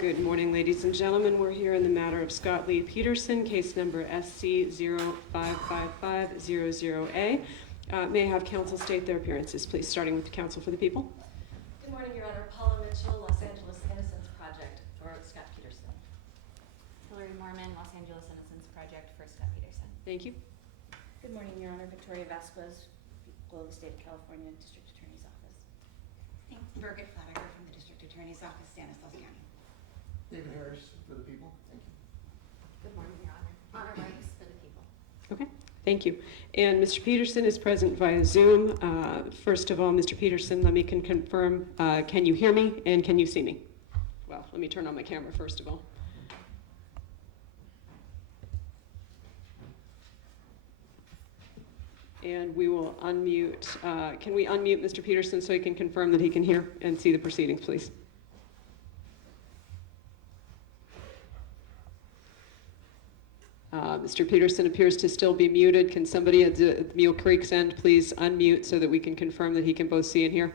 Good morning, ladies and gentlemen. We're here in the matter of Scott Lee Peterson, case number SC 055500A. May I have counsel state their appearances, please, starting with the counsel for the people. Good morning, Your Honor. Paula Mitchell, Los Angeles Innocence Project for Scott Peterson. Hillary Mormon, Los Angeles Innocence Project for Scott Peterson. Thank you. Good morning, Your Honor. Victoria Vasquez, Golden State of California, District Attorney's Office. Birgit Flanagan from the District Attorney's Office, Stanislaus County. David Harris for the people. Thank you. Good morning, Your Honor. Honor Rice for the people. Okay, thank you. And Mr. Peterson is present via Zoom. First of all, Mr. Peterson, let me confirm, can you hear me and can you see me? Well, let me turn on my camera first of all. And we will unmute. Can we unmute Mr. Peterson so he can confirm that he can hear and see the proceedings, please? Mr. Peterson appears to still be muted. Can somebody at the Mule Creek's end please unmute so that we can confirm that he can both see and hear?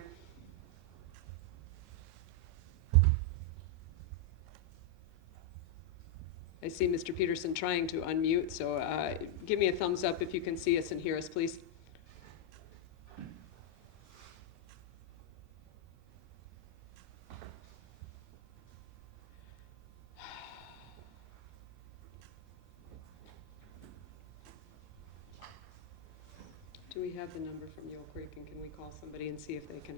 I see Mr. Peterson trying to unmute, so give me a thumbs up if you can see us and hear us, please. Do we have the number from Mule Creek, and can we call somebody and see if they can?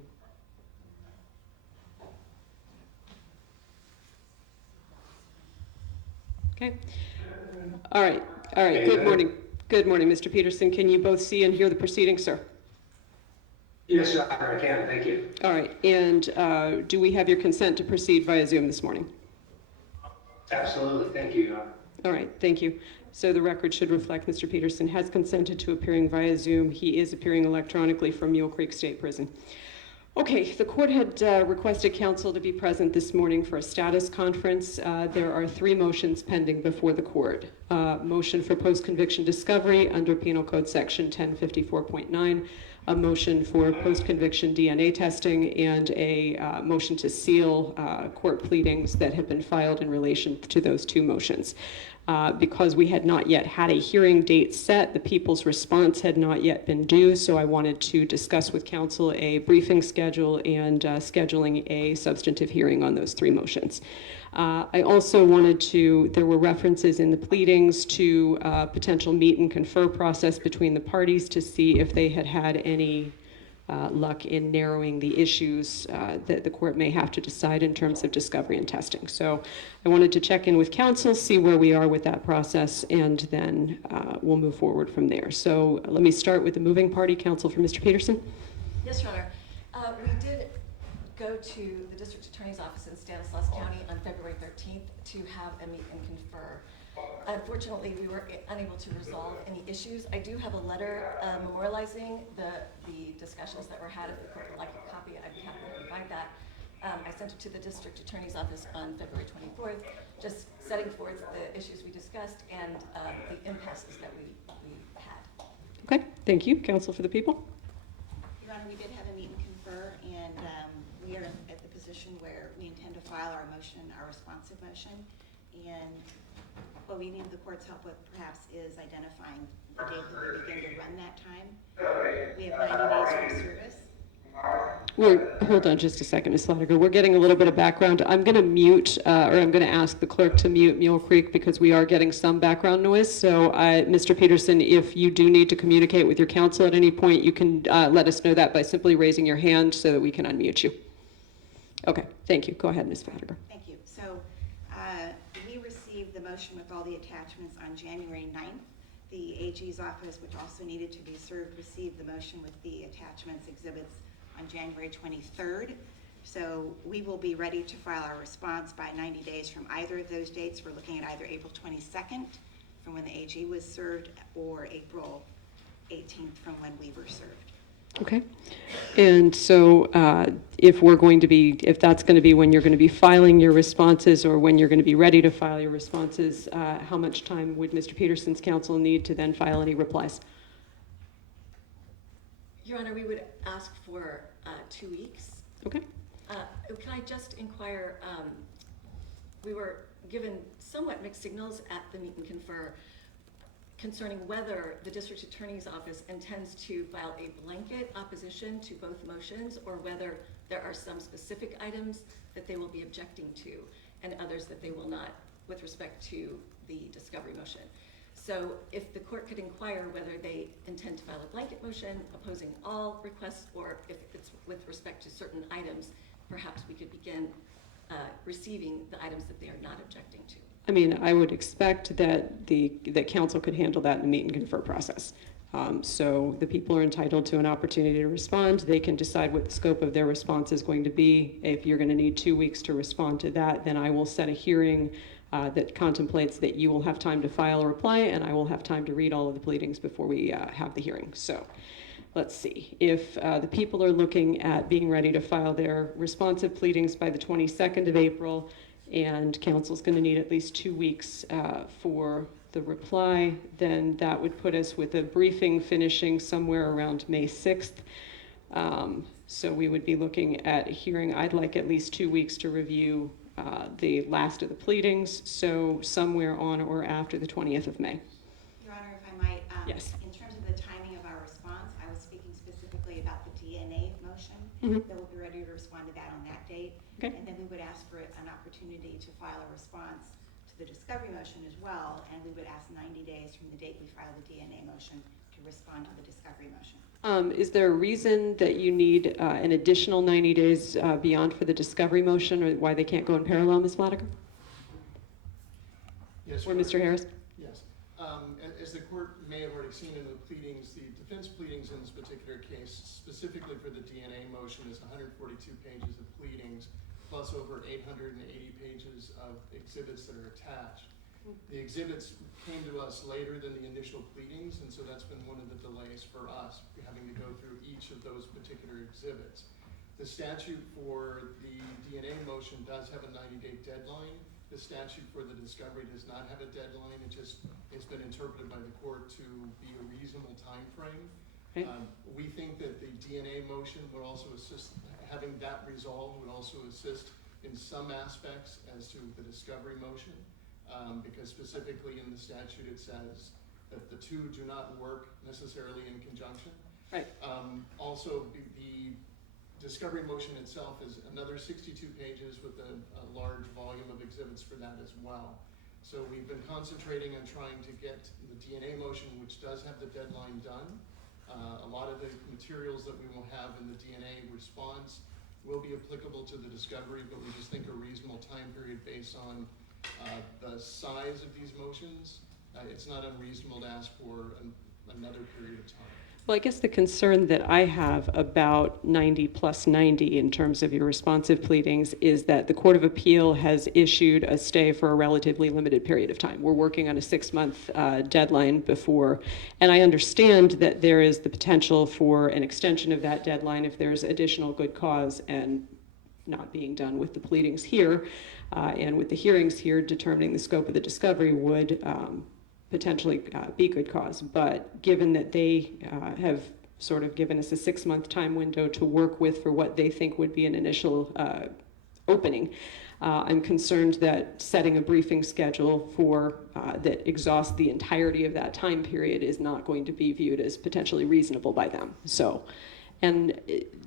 Okay. All right. Good morning. Good morning, Mr. Peterson. Can you both see and hear the proceedings, sir? Yes, Your Honor, I can. Thank you. All right. And do we have your consent to proceed via Zoom this morning? Absolutely. Thank you, Your Honor. All right. Thank you. So the record should reflect Mr. Peterson has consented to appearing via Zoom. He is appearing electronically from Mule Creek State Prison. Okay, the court had requested counsel to be present this morning for a status conference. There are 3 motions pending before the court. Motion for post-conviction discovery under Penal Code Section 1054.9, a motion for post-conviction DNA testing, and a motion to seal court pleadings that have been filed in relation to those 2 motions. Because we had not yet had a hearing date set, the people's response had not yet been due, so I wanted to discuss with counsel a briefing schedule and scheduling a substantive hearing on those 3 motions. I also wanted to, there were references in the pleadings to potential meet and confer process between the parties to see if they had had any luck in narrowing the issues that the court may have to decide in terms of discovery and testing. So I wanted to check in with counsel, see where we are with that process, and then we'll move forward from there. So let me start with the moving party. Counsel for Mr. Peterson. Yes, Your Honor. We did go to the District Attorney's Office in Stanislaus County on February 13th to have a meet and confer. Unfortunately, we were unable to resolve any issues. I do have a letter memorializing the discussions that were had. If the court would like a copy, I'd be happy to provide that. I sent it to the District Attorney's Office on February 24th, just setting forth the issues we discussed and the impasses that we had. Okay, thank you. Counsel for the people. Your Honor, we did have a meet and confer, and we are at the position where we intend to file our motion, our responsive motion, and what we need the court's help with perhaps is identifying the date that we begin to run that time. We have 90 days from service. Hold on just a second, Ms. Flanagan. We're getting a little bit of background. I'm going to mute, or I'm going to ask the clerk to mute Mule Creek because we are getting some background noise. So, Mr. Peterson, if you do need to communicate with your counsel at any point, you can let us know that by simply raising your hand so that we can unmute you. Okay, thank you. Go ahead, Ms. Flanagan. Thank you. So we received the motion with all the attachments on January 9th. The AG's office, which also needed to be served, received the motion with the attachments, exhibits on January 23rd. So we will be ready to file our response by 90 days from either of those dates. We're looking at either April 22nd from when the AG was served or April 18th from when we were served. Okay. And so if that's going to be when you're going to be filing your responses or when you're going to be ready to file your responses, how much time would Mr. Peterson's counsel need to then file any replies? Your Honor, we would ask for 2 weeks. Okay. Can I just inquire, we were given somewhat mixed signals at the meet and confer concerning whether the district attorney's office intends to file a blanket opposition to both motions, or whether there are some specific items that they will be objecting to and others that they will not with respect to the discovery motion. So if the court could inquire whether they intend to file a blanket motion opposing all requests, or if it's with respect to certain items, perhaps we could begin receiving the items that they are not objecting to. I mean, I would expect that that council could handle that in the meet and confer process. So the people are entitled to an opportunity to respond. They can decide what the scope of their response is going to be. If you're going to need 2 weeks to respond to that, then I will set a hearing that contemplates that you will have time to file a reply, and I will have time to read all of the pleadings before we have the hearing. So let's see. If the people are looking at being ready to file their responsive pleadings by the 22nd of April, and council's going to need at least 2 weeks for the reply, then that would put us with a briefing finishing somewhere around May 6th. So we would be looking at a hearing. I'd like at least 2 weeks to review the last of the pleadings, so somewhere on or after the 20th of May. Your Honor, if I might, Yes. in terms of the timing of our response, I was speaking specifically about the DNA motion. Mhm. That we'll be ready to respond to that on that date. Okay. And then we would ask for an opportunity to file a response to the discovery motion as well, and we would ask 90 days from the date we file the DNA motion to respond to the discovery motion. Is there a reason that you need an additional 90 days beyond for the discovery motion, or why they can't go in parallel, Ms. Vladecker? Yes, Or Your Mr. Honor. Harris? Yes. As the court may have already seen in the pleadings, the defense pleadings in this particular case, specifically for the DNA motion, is 142 pages of pleadings, plus over 880 pages of exhibits that are attached. The exhibits came to us later than the initial pleadings, and so that's been one of the delays for us, having to go through each of those particular exhibits. The statute for the DNA motion does have a 90-day deadline. The statute for the discovery does not have a deadline. It's been interpreted by the court to be a reasonable time frame. Okay. We think that the DNA motion would also assist, having that resolved would also assist in some aspects as to the discovery motion, because specifically in the statute it says that the two do not work necessarily in conjunction. Right. Also, the discovery motion itself is another 62 pages with a large volume of exhibits for that as well. So we've been concentrating on trying to get the DNA motion, which does have the deadline, done. A lot of the materials that we will have in the DNA response will be applicable to the discovery, but we just think a reasonable time period based on the size of these motions, it's not unreasonable to ask for another period of time. Well, I guess the concern that I have about 90 plus 90 in terms of your responsive pleadings is that the Court of Appeal has issued a stay for a relatively limited period of time. We're working on a 6-month deadline before, and I understand that there is the potential for an extension of that deadline if there's additional good cause, and not being done with the pleadings here and with the hearings here determining the scope of the discovery would potentially be good cause. But given that they have sort of given us a 6-month time window to work with for what they think would be an initial opening, I'm concerned that setting a briefing schedule for that exhausts the entirety of that time period is not going to be viewed as potentially reasonable by them. So, and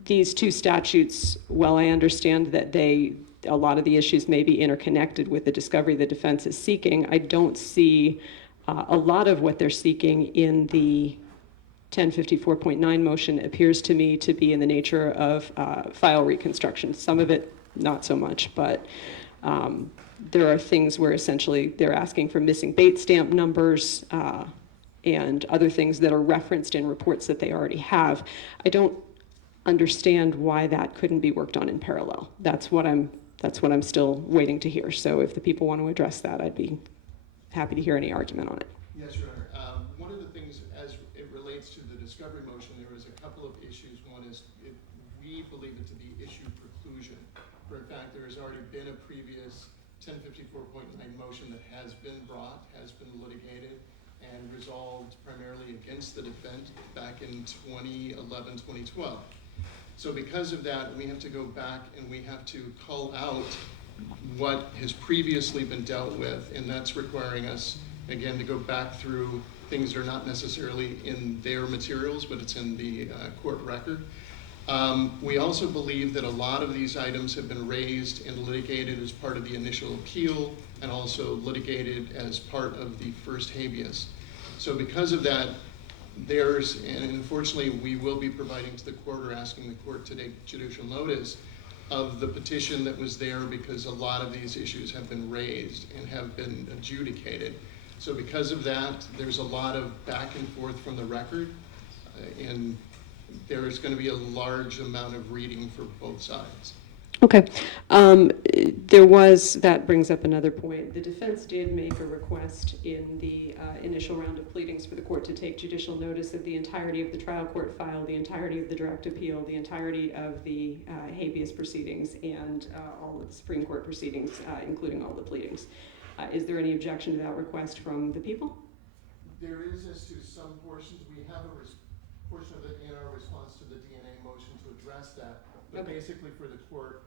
these two statutes, while I understand that a lot of the issues may be interconnected with the discovery the defense is seeking, I don't see a lot of what they're seeking in the 1054.9 motion appears to me to be in the nature of file reconstruction. Some of it, not so much, but there are things where essentially they're asking for missing bait stamp numbers and other things that are referenced in reports that they already have. I don't understand why that couldn't be worked on in parallel. That's what I'm still waiting to hear. So if the people want to address that, I'd be happy to hear any argument on it. Yes, Your Honor. One of the things as it relates to the discovery motion, there was a couple of issues. One is we believe it to be issue preclusion. For in fact, there has already been a previous 1054.9 motion that has been brought, has been litigated, and resolved primarily against the defendant back in 2011, 2012. So because of that, we have to go back and we have to call out what has previously been dealt with, and that's requiring us, again, to go back through things that are not necessarily in their materials, but it's in the court record. We also believe that a lot of these items have been raised and litigated as part of the initial appeal and also litigated as part of the first habeas. So because of that, and unfortunately we will be providing to the court or asking the court to take judicial notice of the petition that was there, because a lot of these issues have been raised and have been adjudicated. So because of that, there's a lot of back and forth from the record, and there is going to be a large amount of reading for both sides. Okay. That brings up another point. The defense did make a request in the initial round of pleadings for the court to take judicial notice of the entirety of the trial court file, the entirety of the direct appeal, the entirety of the habeas proceedings, and all of the Supreme Court proceedings, including all the pleadings. Is there any objection to that request from the people? There is, as to some portions. We have a portion of it in our response to the DNA motion to address that. But Okay. basically for the court,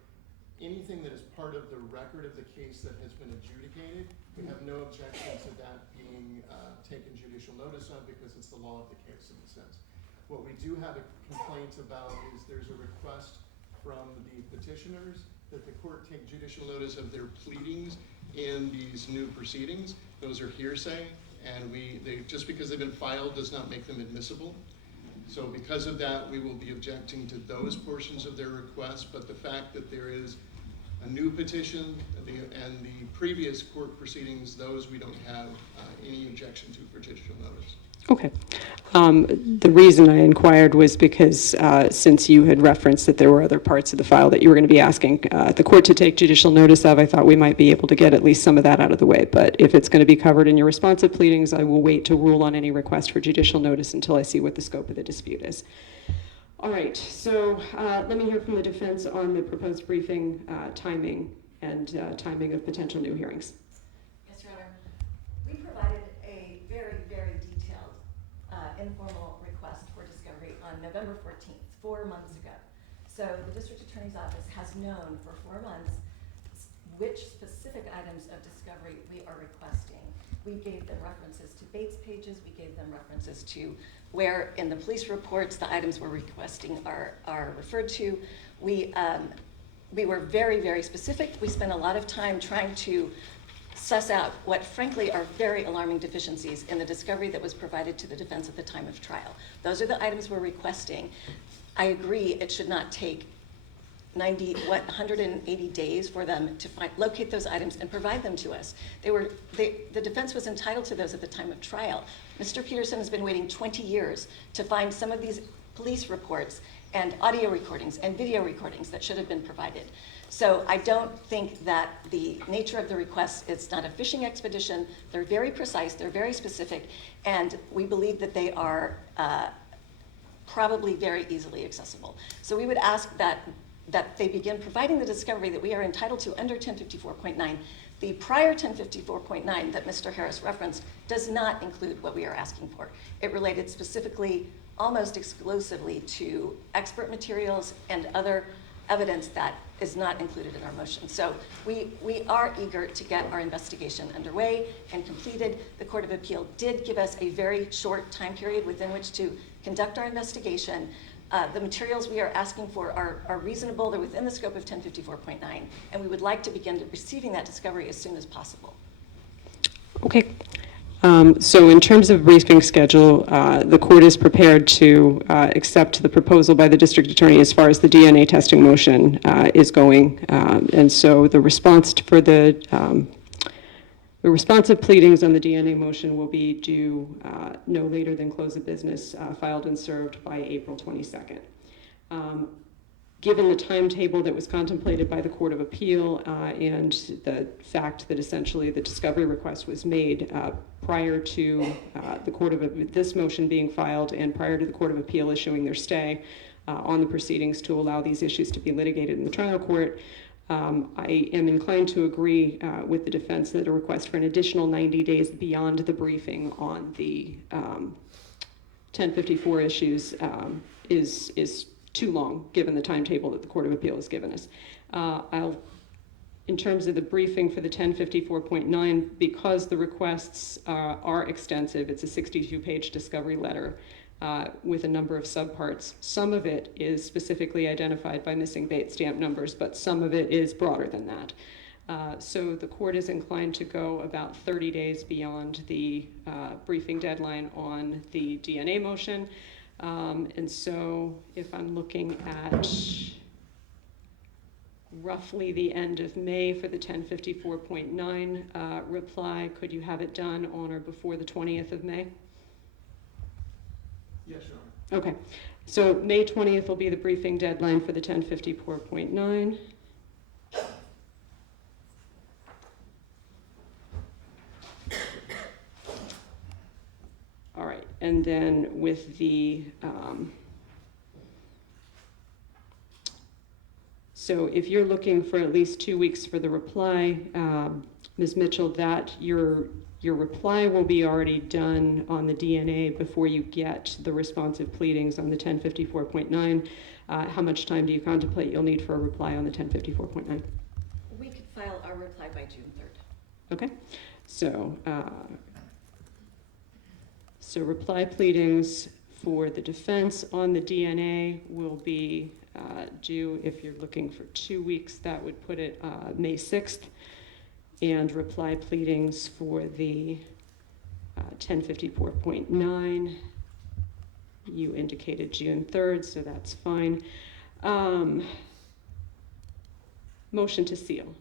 anything that is part of the record of the case that has been adjudicated, we have no objection to that being taken judicial notice of, because it's the law of the case in a sense. What we do have a complaint about is there's a request from the petitioners that the court take judicial notice of their pleadings in these new proceedings. Those are hearsay, and just because they've been filed does not make them admissible. So because of that, we will be objecting to those portions of their request, but the fact that there is a new petition and the previous court proceedings, those we don't have any objection to for judicial notice. Okay. The reason I inquired was because since you had referenced that there were other parts of the file that you were going to be asking the court to take judicial notice of, I thought we might be able to get at least some of that out of the way. But if it's going to be covered in your responsive pleadings, I will wait to rule on any request for judicial notice until I see what the scope of the dispute is. All right, so let me hear from the defense on the proposed briefing timing and timing of potential new hearings. Yes, Your Honor. We provided a very, very detailed informal request for discovery on November 14th, 4 months ago. So the district attorney's office has known for 4 months which specific items of discovery we are requesting. We gave them references to Bates pages. We gave them references to where in the police reports the items we're requesting are referred to. We were very, very specific. We spent a lot of time trying to suss out what frankly are very alarming deficiencies in the discovery that was provided to the defense at the time of trial. Those are the items we're requesting. I agree it should not take 180 days for them to locate those items and provide them to us. The defense was entitled to those at the time of trial. Mr. Peterson has been waiting 20 years to find some of these police reports and audio recordings and video recordings that should have been provided. So I don't think that the nature of the requests, it's not a fishing expedition. They're very precise, they're very specific, and we believe that they are probably very easily accessible. So we would ask that they begin providing the discovery that we are entitled to under 1054.9. The prior 1054.9 that Mr. Harris referenced does not include what we are asking for. It related specifically, almost exclusively, to expert materials and other evidence that is not included in our motion. So we are eager to get our investigation underway and completed. The Court of Appeal did give us a very short time period within which to conduct our investigation. The materials we are asking for are reasonable. They're within the scope of 1054.9, and we would like to begin receiving that discovery as soon as possible. Okay. So in terms of briefing schedule, the court is prepared to accept the proposal by the district attorney as far as the DNA testing motion is going. And so the response for the responsive pleadings on the DNA motion will be due no later than close of business, filed and served by April 22nd. Given the timetable that was contemplated by the Court of Appeal and the fact that essentially the discovery request was made prior to this motion being filed and prior to the Court of Appeal issuing their stay on the proceedings to allow these issues to be litigated in the trial court, I am inclined to agree with the defense that a request for an additional 90 days beyond the briefing on the 1054 issues is too long, given the timetable that the Court of Appeal has given us. I'll In terms of the briefing for the 1054.9, because the requests are extensive, it's a 62-page discovery letter with a number of subparts. Some of it is specifically identified by missing bait stamp numbers, but some of it is broader than that. So the court is inclined to go about 30 days beyond the briefing deadline on the DNA motion. And so if I'm looking at roughly the end of May for the 1054.9 reply, could you have it done on or before the 20th of May? Yes, Your Honor. Okay, so May 20th will be the briefing deadline for the 1054.9. All right, and then with the, so if you're looking for at least 2 weeks for the reply, Ms. Mitchell, that your reply will be already done on the DNA before you get the responsive pleadings on the 1054.9. How much time do you contemplate you'll need for a reply on the 1054.9? We could file our reply by June 3rd. Okay, so so reply pleadings for the defense on the DNA will be due, if you're looking for 2 weeks, that would put it May 6th. And reply pleadings for the 1054.9, you indicated June 3rd, so that's fine. Motion to seal.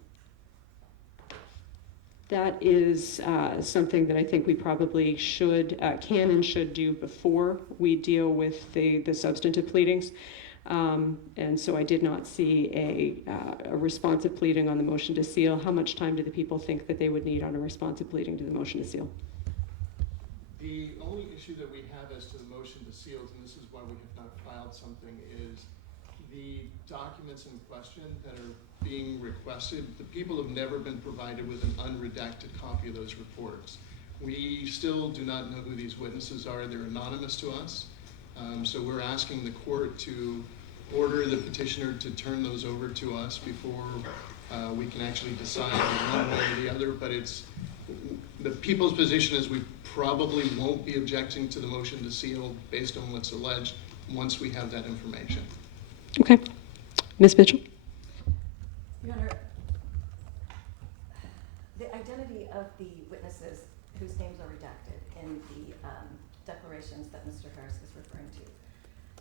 That is something that I think we probably can and should do before we deal with the substantive pleadings. And so I did not see a responsive pleading on the motion to seal. How much time do the people think that they would need on a responsive pleading to the motion to seal? The only issue that we have as to the motion to seal, and this is why we have not filed something, is the documents in question that are being requested. The people have never been provided with an unredacted copy of those reports. We still do not know who these witnesses are. They're anonymous to us. So we're asking the court to order the petitioner to turn those over to us before we can actually decide one way or the other. But it's the people's position is we probably won't be objecting to the motion to seal based on what's alleged once we have that information. Okay. Ms. Mitchell? Your Honor, the identity of the witnesses whose names are redacted in the declarations that Mr. Harris is referring to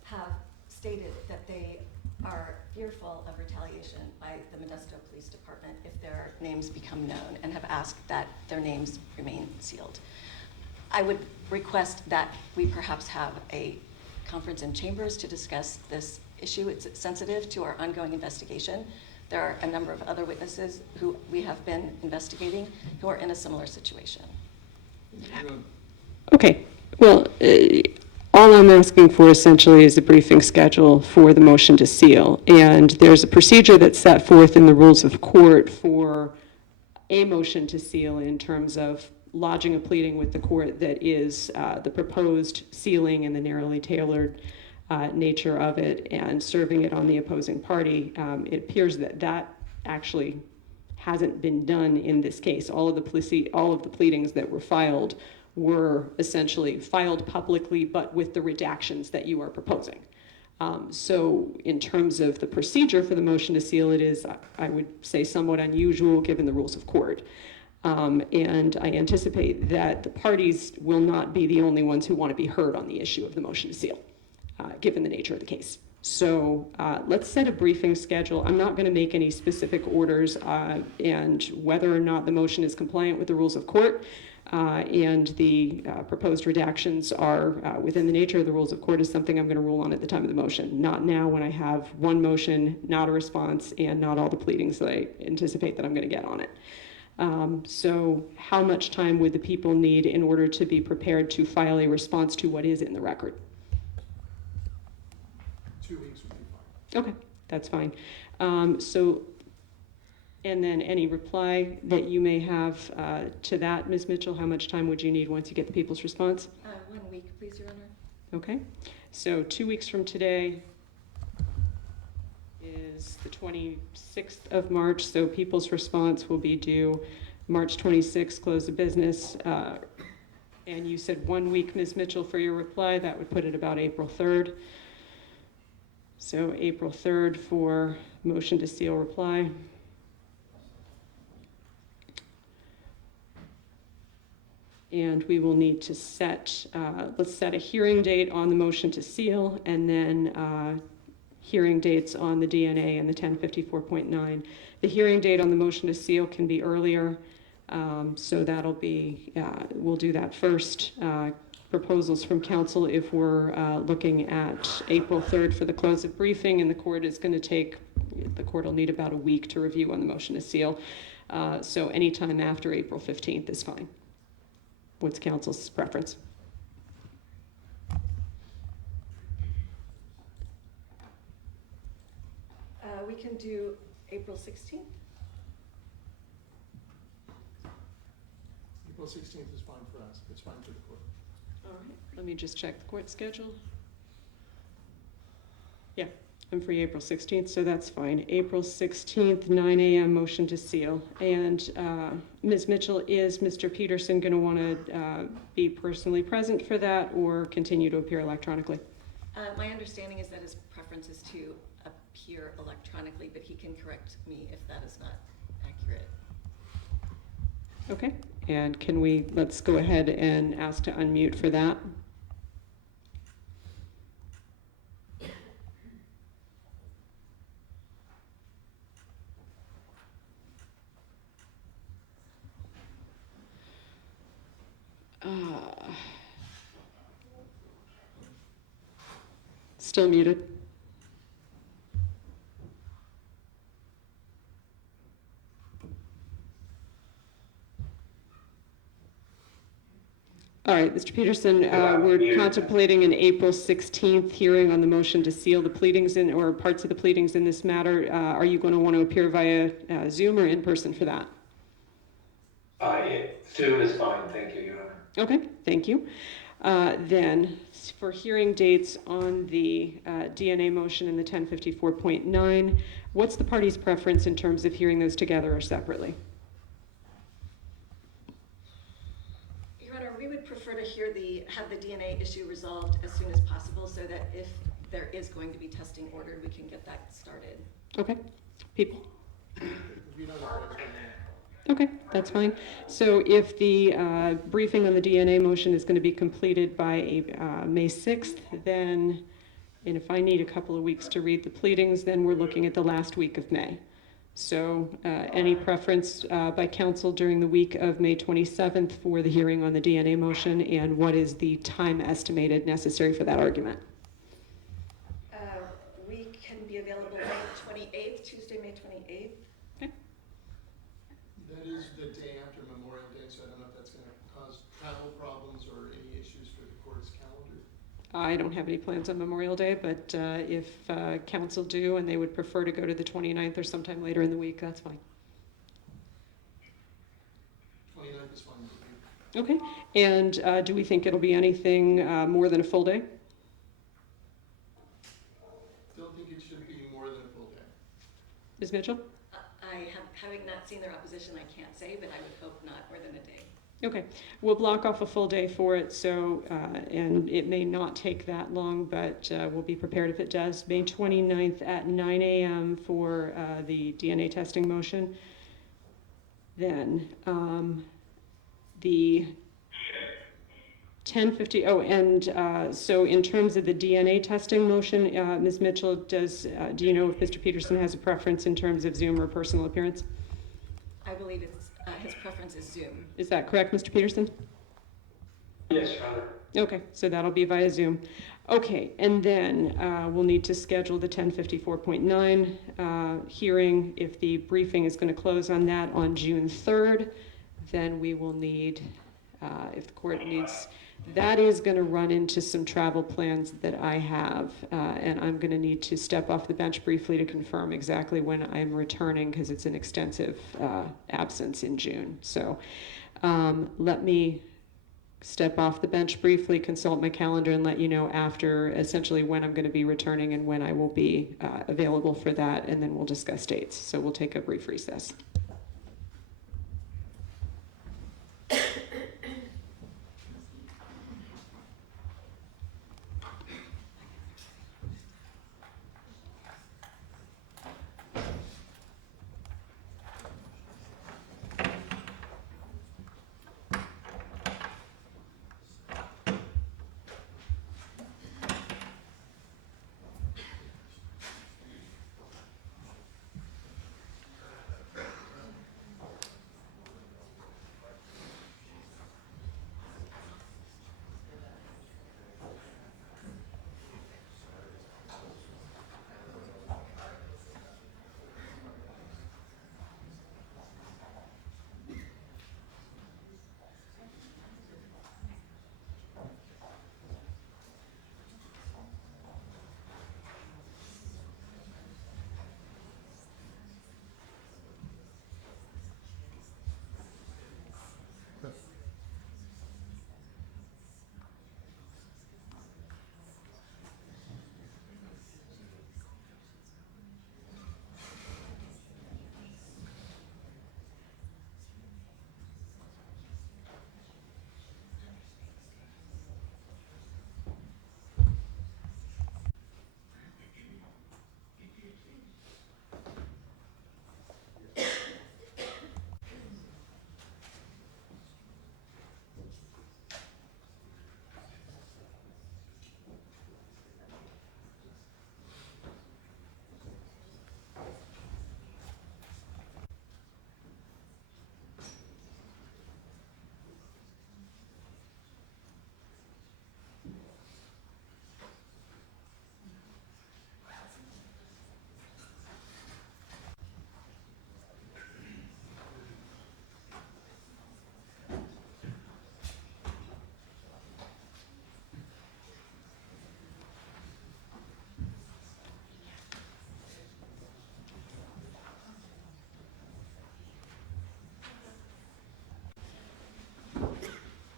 have stated that they are fearful of retaliation by the Modesto Police Department if their names become known, and have asked that their names remain sealed. I would request that we perhaps have a conference in chambers to discuss this issue. It's sensitive to our ongoing investigation. There are a number of other witnesses who we have been investigating who are in a similar situation. Okay. Well, all I'm asking for essentially is a briefing schedule for the motion to seal. And there's a procedure that's set forth in the rules of court for a motion to seal in terms of lodging a pleading with the court that is the proposed sealing and the narrowly tailored nature of it, and serving it on the opposing party. It appears that that actually hasn't been done in this case. All of the pleadings that were filed were essentially filed publicly, but with the redactions that you are proposing. So in terms of the procedure for the motion to seal, it is, I would say, somewhat unusual given the rules of court. And I anticipate that the parties will not be the only ones who want to be heard on the issue of the motion to seal, given the nature of the case. So let's set a briefing schedule. I'm not going to make any specific orders, and whether or not the motion is compliant with the rules of court and the proposed redactions are within the nature of the rules of court is something I'm going to rule on at the time of the motion, not now when I have one motion, not a response, and not all the pleadings that I anticipate that I'm going to get on it. So how much time would the people need in order to be prepared to file a response to what is in the record? 2 weeks would be fine. Okay, that's fine. And then any reply that you may have to that, Ms. Mitchell, how much time would you need once you get the people's response? 1 week, please, Your Honor. Okay, so 2 weeks from today is is the 26th of March, so people's response will be due March 26th, close of business. And you said 1 week, Ms. Mitchell, for your reply. That would put it about April 3rd. So April 3rd for motion to seal reply. And we will need to set, let's set a hearing date on the motion to seal, and then hearing dates on the DNA and the 1054.9. The hearing date on the motion to seal can be earlier, so that'll be, we'll do that first. Proposals from council if we're looking at April 3rd for the close of briefing, and the court is going to take, the court will need about a week to review on the motion to seal. So anytime after April 15th is fine. What's council's preference? We can do April 16th. April 16th is fine for us. It's fine for the court. All right, let me just check the court schedule. Yeah, I'm free April 16th, so that's fine. April 16th, 9 a.m. motion to seal. And Ms. Mitchell, is Mr. Peterson going to want to be personally present for that or continue to appear electronically? My understanding is that his preference is to appear electronically, but he can correct me if that is not accurate. Okay, and can we, let's go ahead and ask to unmute for that. Still muted. All right, Mr. Peterson, we're contemplating an April 16th hearing on the motion to seal the pleadings in, or parts of the pleadings in this matter. Are you going to want to appear via Zoom or in person for that? Zoom is fine, thank you, Your Honor. Okay, thank you. Then, for hearing dates on the DNA motion and the 1054.9, what's the party's preference in terms of hearing those together or separately? Your Honor, we would prefer to have the DNA issue resolved as soon as possible so that if there is going to be testing ordered, we can get that started. Okay, people? We don't know what's going on. Okay, that's fine. So if the briefing on the DNA motion is going to be completed by May 6th, then, and if I need a couple of weeks to read the pleadings, then we're looking at the last week of May. So any preference by council during the week of May 27th for the hearing on the DNA motion, and what is the time estimated necessary for that argument? We can be available May 28th, Tuesday, May 28th. That is the day after Memorial Day, so I don't know if that's going to cause travel problems or any issues for the court's calendar. I don't have any plans on Memorial Day, but if council do and they would prefer to go to the 29th or sometime later in the week, that's fine. 29th is fine with you. Okay, and do we think it'll be anything more than a full day? Don't think it should be more than a full day. Ms. Mitchell? Having not seen their opposition, I can't say, but I would hope not more than a day. Okay, we'll block off a full day for it, so, and it may not take that long, but we'll be prepared if it does. May 29th at 9 a.m. for the DNA testing motion. Then the 1050, oh, and so in terms of the DNA testing motion, Ms. Mitchell, do you know if Mr. Peterson has a preference in terms of Zoom or personal appearance? I believe his preference is Zoom. Is that correct, Mr. Peterson? Yes, Your Honor. Okay, so that'll be via Zoom. Okay, and then we'll need to schedule the 1054.9 hearing. If the briefing is going to close on that on June 3rd, then we will need, if the court needs, that is going to run into some travel plans that I have, and I'm going to need to step off the bench briefly to confirm exactly when I'm returning because it's an extensive absence in June. So let me step off the bench briefly, consult my calendar, and let you know after essentially when I'm going to be returning and when I will be available for that, and then we'll discuss dates. So we'll take a brief recess.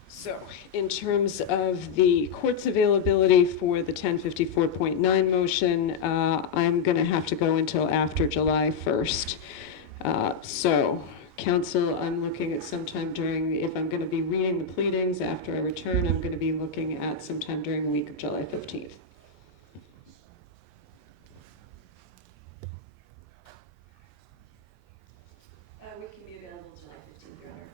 So, in terms of the court's availability for the 1054.9 motion, I'm going to have to go until after July 1st. So, counsel, I'm looking at sometime during, if I'm going to be reading the pleadings after I return, I'm going to be looking at sometime during the week of July 15th. We can be available July 15th, Your Honor.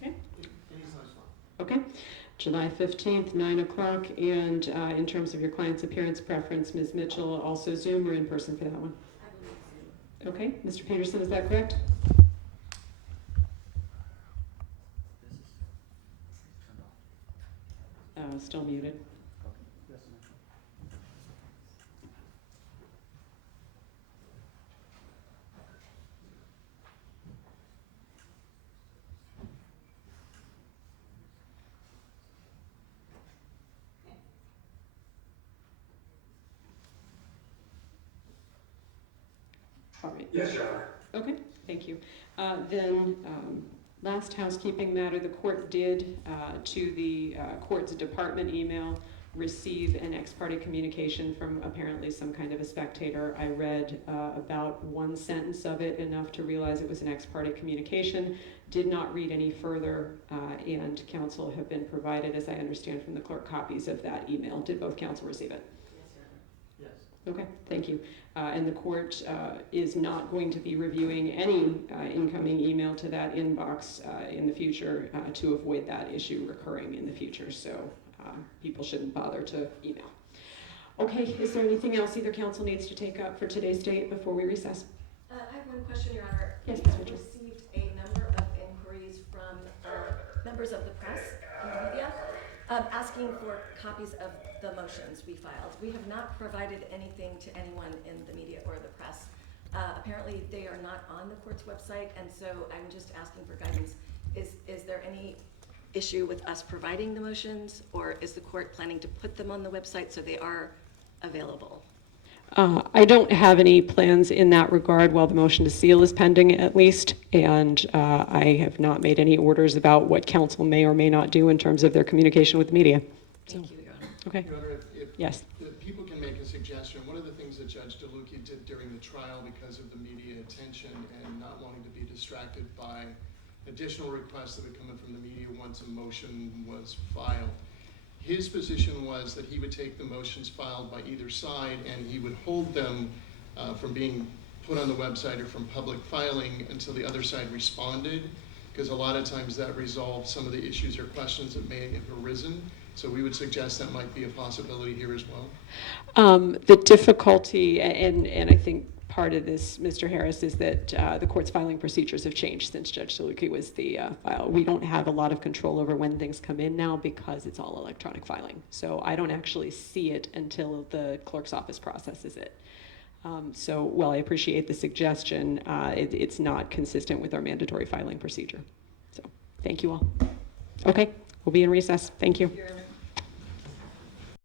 Okay. Anytime's fine. Okay. July 15th, 9 o'clock, and in terms of your client's appearance preference, Ms. Mitchell, also Zoom or in person for that one? I believe Zoom. Okay. Mr. Peterson, is that correct? Still muted. All right. Yes, Your Honor. Okay, thank you. Last housekeeping matter, the court did, to the court's department email, receive an ex parte communication from apparently some kind of a spectator. I read about one sentence of it, enough to realize it was an ex parte communication, did not read any further, and counsel have been provided, as I understand from the clerk, copies of that email. Did both counsel receive it? Yes. Okay, thank you. And the court is not going to be reviewing any incoming email to that inbox in the future to avoid that issue recurring in the future. So people shouldn't bother to email. Okay, is there anything else either council needs to take up for today's date before we recess? I have one question, Your Honor. Yes, We Ms. have Mitchell. received a number of inquiries from members of the press and the media asking for copies of the motions we filed. We have not provided anything to anyone in the media or the press. Apparently, they are not on the court's website, and so I'm just asking for guidance. Is there any issue with us providing the motions, or is the court planning to put them on the website so they are available? I don't have any plans in that regard while the motion to seal is pending, at least, and I have not made any orders about what council may or may not do in terms of their communication with the media. Thank you, Your Honor. Okay. Your Honor, if Yes. people can make a suggestion, one of the things that Judge DeLuca did during the trial because of the media attention and not wanting to be distracted by additional requests that would come in from the media once a motion was filed, his position was that he would take the motions filed by either side and he would hold them from being put on the website or from public filing until the other side responded, because a lot of times that resolves some of the issues or questions that may have arisen. So we would suggest that might be a possibility here as well. The difficulty, and I think part of this, Mr. Harris, is that the court's filing procedures have changed since Judge DeLuca was the file. We don't have a lot of control over when things come in now because it's all electronic filing. So I don't actually see it until the clerk's office processes it. So while I appreciate the suggestion, it's not consistent with our mandatory filing procedure. So thank you all. Okay, we'll be in recess. Thank you. Your Honor.